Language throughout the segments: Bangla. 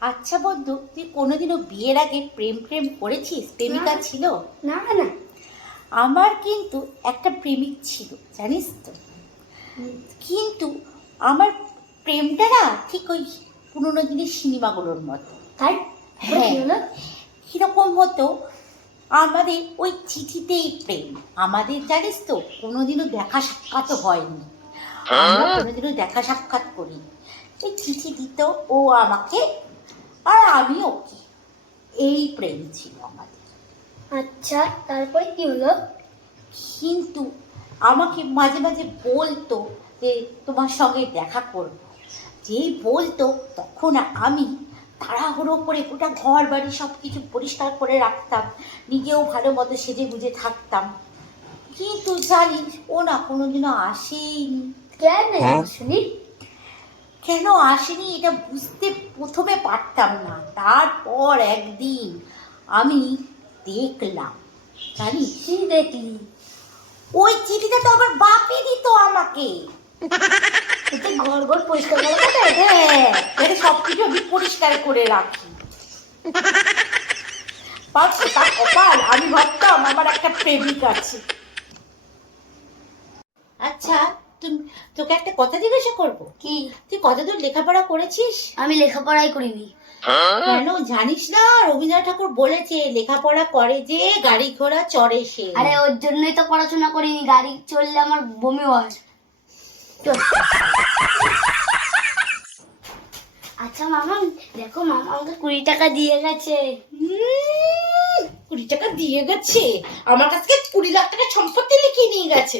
আচ্ছা বন্ধু তুই কোনোদিনও বিয়ের আগে প্রেম প্রেম করেছিস? প্রেমিকা ছিল? না না আমার কিন্তু একটা প্রেমিক ছিল জানিস তো। কিন্তু আমার প্রেমটা না ঠিক ওই পুরোনো দিনের সিনেমাগুলোর মতো। তাই? হ্যাঁ। কীরকম হতো? আমাদের ওই চিঠিতেই প্রেম। আমাদের জানিস তো কোনোদিনও দেখা সাক্ষাৎ হয়নি। আমরা কোনোদিনও দেখা সাক্ষাৎ করিনি। ওই চিঠি দিত ও আমাকে আর আমিও ওকে এই প্রেম ছিল আমাদের। আচ্ছা তারপরে কি হলো? কিন্তু আমাকে মাঝে মাঝে বলতো যে তোমার সঙ্গে দেখা করব। যেই বলতো তখন আমি তাড়াহুড়ো করে গোটা ঘর বাড়ি সব কিছু পরিষ্কার করে রাখতাম নিজেও ভালো মতো সেজে গুজে থাকতাম। কিন্তু জানিস ও না কোনোদিনও আসেইনি। কেন? শুনি। কেন আসেনি এটা বুঝতে প্রথমে পারতাম না। তারপর একদিন আমি দেখলাম জানিস? কি দেখলি? ওই চিঠিটা তো আমার বাপই দিত আমাকে। এটা ঘর ঘর পরিষ্কার করে হ্যাঁ। এটা সব কিছু আমি পরিষ্কার করে রাখি। ভাবছ তার কপাল। আমি ভাবতাম আমার একটা প্রেমিক আছে। আচ্ছা। তুমি তোকে একটা কথা জিজ্ঞাসা করব? কি? তুই কতদূর লেখাপড়া করেছিস? আমি লেখাপড়াই করিনি। কেন? জানিস না রবীন্দ্রনাথ ঠাকুর বলেছে লেখাপড়া করে যে গাড়ি ঘোড়া চড়ে সে। আরে ওর জন্যই তো পড়াশোনা করিনি গাড়ি চললে আমার বমি হয়। আচ্ছা মামা দেখো মামা আমাকে কুড়ি টাকা দিয়ে গেছে। কুড়ি টাকা দিয়ে গেছে? আমার কাছ থেকে কুড়ি লাখ টাকা সম্পত্তি লিখিয়ে নিয়ে গেছে।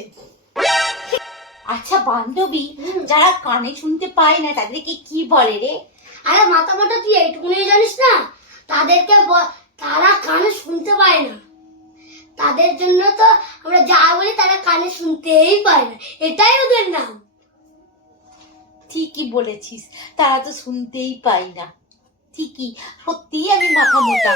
আচ্ছা বান্ধবী যারা কানে শুনতে পায় না তাদেরকে কি বলে রে? আরে মাথা মোটা তুই এইটুকুনি জানিস না? তাদেরকে তারা কানে শুনতে পায় না। তাদের জন্য তো আমরা যা বলি তারা কানে শুনতেই পায় না। এটাই ওদের নাম। ঠিকই বলেছিস তারা তো শুনতেই পাই না। ঠিকই সত্যিই আমি মাথা মোটা।